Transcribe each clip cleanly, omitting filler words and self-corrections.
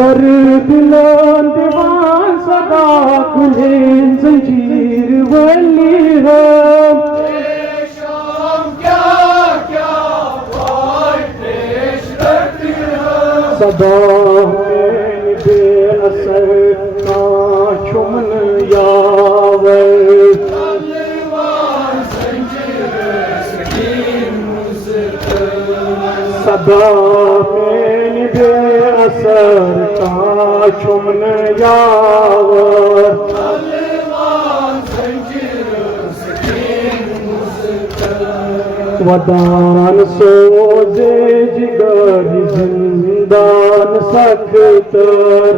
दर दिलों दीवान सदा गुलें जंजीर वली है सदा में बेअसर ना चुमन यावर सदा में बेअसर ना चुमन यावर वदान सोजे जिगर जिंदान सख्तर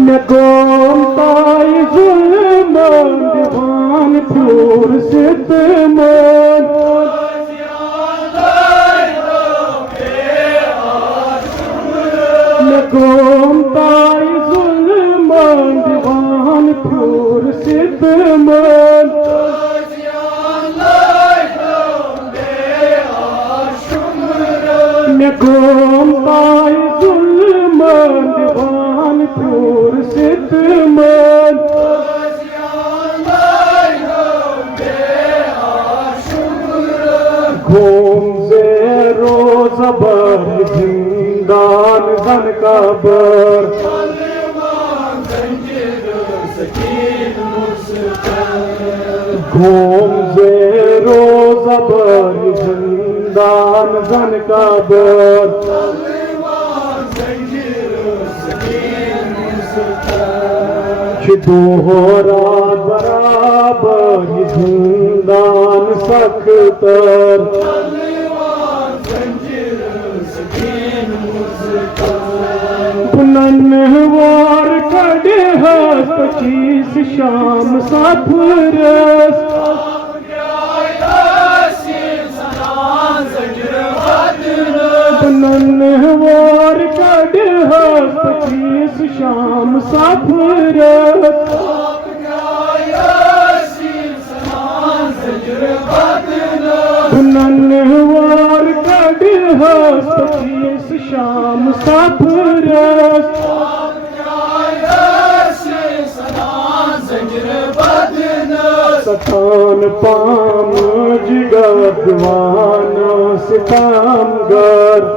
मैं कौम ताई जुल्मन दीवान फूर सितमन मैं कौम ताई जुल्मन दीवान फूर सितमन मैं कौम ताई जुल्मन दीवान फूर सितमन घूम से रोज बर जिंदान जन कबर घूम से रोज बर जिंदान जन कबर दोहरा बराबर जिंदान सख्तर बुलंदवार कड़े हस्त 25 शाम सफरस बुलंदवार कड़े हस्त 25 शाम सफरस बुलंदवार कड़े हस्त 25 शाम सफरस सतान पाम जिगर दीवाना सितमगर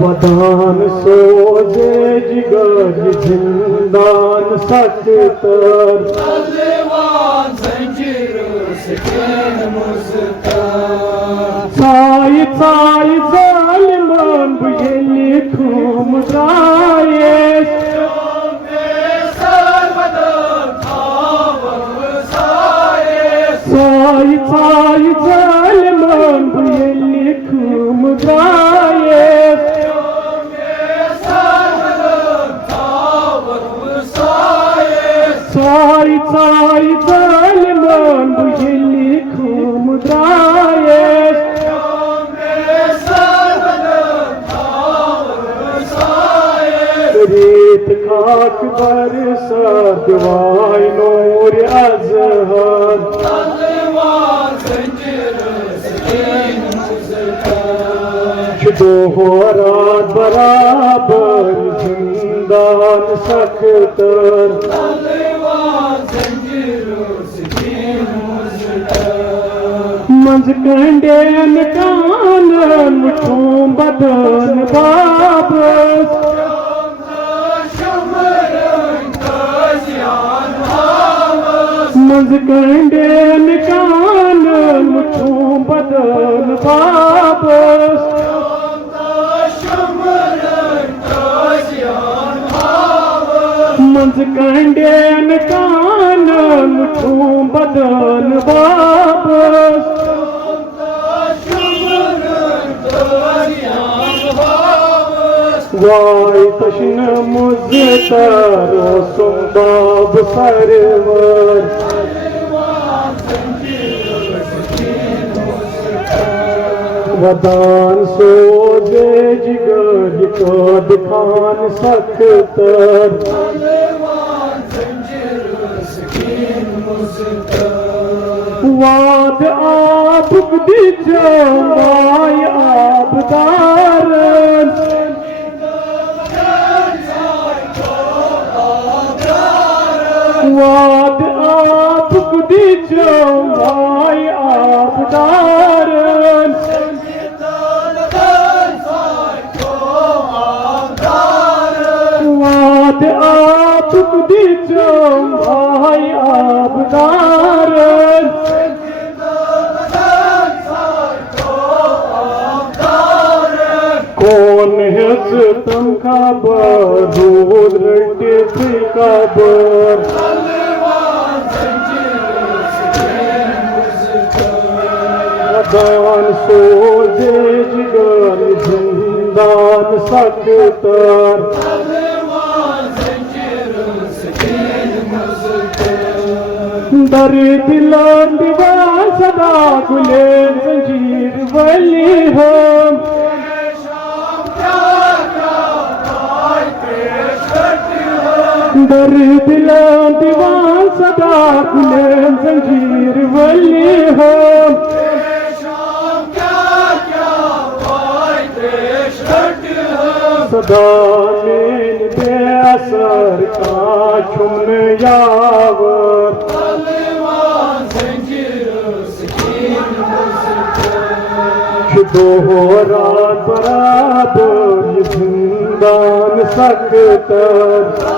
वदान सोजे जिगर जिंदान सख्तर साई साई जालिमान बुझेली खूम रायेस साई साई जालिमान बुझेली खूम रायेस साई साई जालिमान बुझेली खूम रायेस रेत खाक बरस दवाई नूर अजहर दोहरा बराबर जिंदान सख्तर मंज कंडेन कानन मुठों बदन वापस मंज कंडेन कानन मुठों बदन वापस मंज कंडेन कानन मुठों बदन वापस वाई तशन मुझतारो सुबाब सरवर वदान सोजे जिगर कद खान सख्तर वाद आबुक दीजो वाय आबदारन वाद आबुक दीजो वाय आबदारन वाद आबुक दीजो वाय आबदारन कौन है तम खबर दूर रटे खबर दान सोजे जिगर जिंदान सकतर दर दिलान दीवान सदा गुले जंजीर वली हम दर दिलान दीवान सदा गुले जंजीर वली हम सदा मेन बेअसर का चुन यावर दोहरात बराबर जिंदान सकतर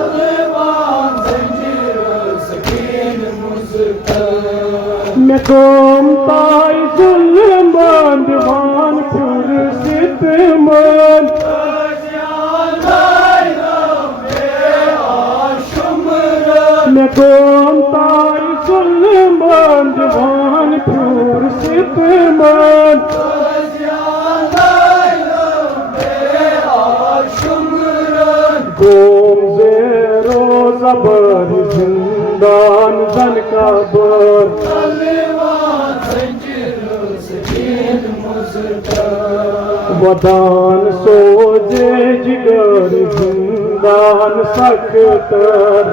मैं कौम ताई जुल्मन दीवान पुरसित मन मैं कौम ताई जुल्मन दीवान पुरसित मन गोम ज़ेरो ज़बर जिंदान जन कबर वदान सोजे जिगर जिंदान सकतर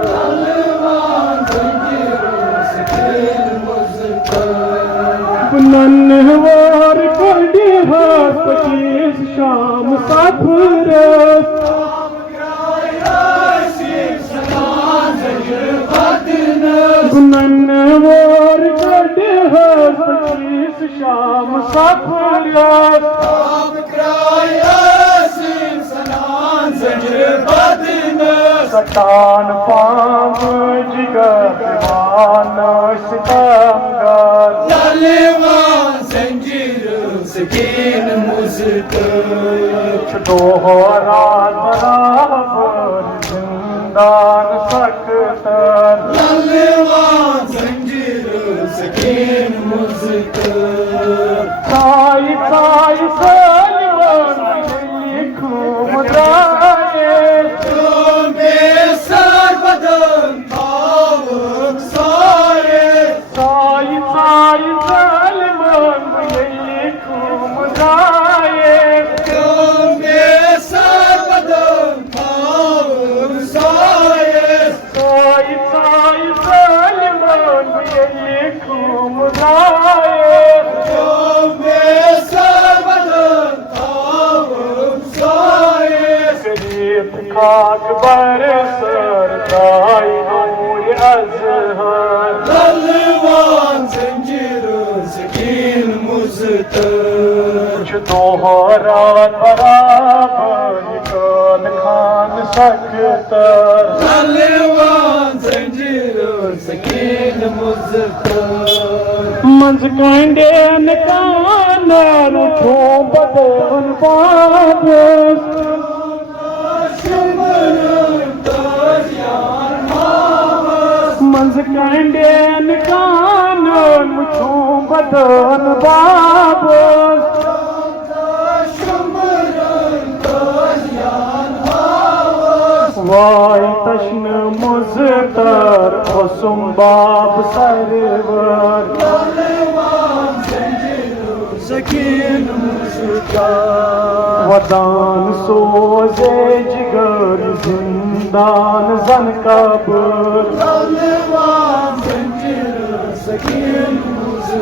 नन्हवार कड़ी हाथ पचीस शाम सफरस नन्हवार कड़ी हाथ पचीस शाम सफरस सटान पाम जिगर दीवान सितमगर सकीन मुस्तक दोहरात बराबर जिंदान सकतर सकीन मुस्तक साई साई सलमान लिखो मुद्राए सर्वदन भावक सारे साई साई सलमान लिखो मुद्राए सर्वदन भावक सारे साई साई सलमान लिखो मुद्राए सर्वदन भावक सारे खाक बरसर दाई नूर अज़हर तलवान जंजीर सकीन मुस्तक दोहरात बराबर निकाल खान सकतर तलवान जंजीर सकीन मुस्तक मंज कंडे नकान उठो बदन बाबस मंज कंडे नकान उठो बदन बाबस वाय तश्न मुज़तर असुम बाब सरवर सकीन मुस्तक वदान सोजे जिगर जिंदान जन कबर तलवान जंजीर सकीन मुस्तक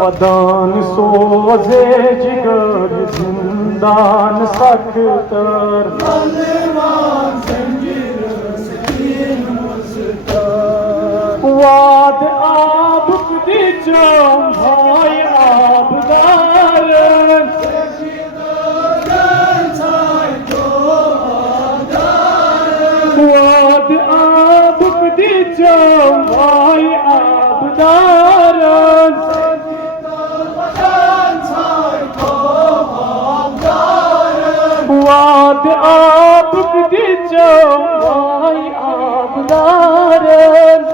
वदान सोजे जिगर जिंदान सख्तर पहलवान जंजीर सकीन मुस्तार वाद आब दीचम भाई आबदारन वाद आब दीचम भाई आबदारन वाद आब दीचम भाई आबदारन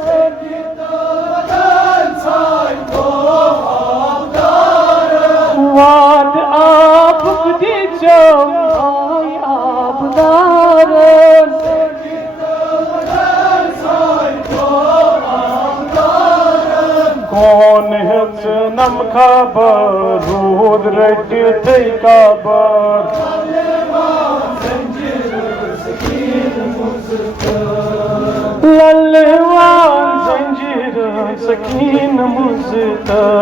वाद आब दीचम भाई आबदारन कौन है नम खबर रोद रट थे खबर ललवान जंजीर सकीन मुझता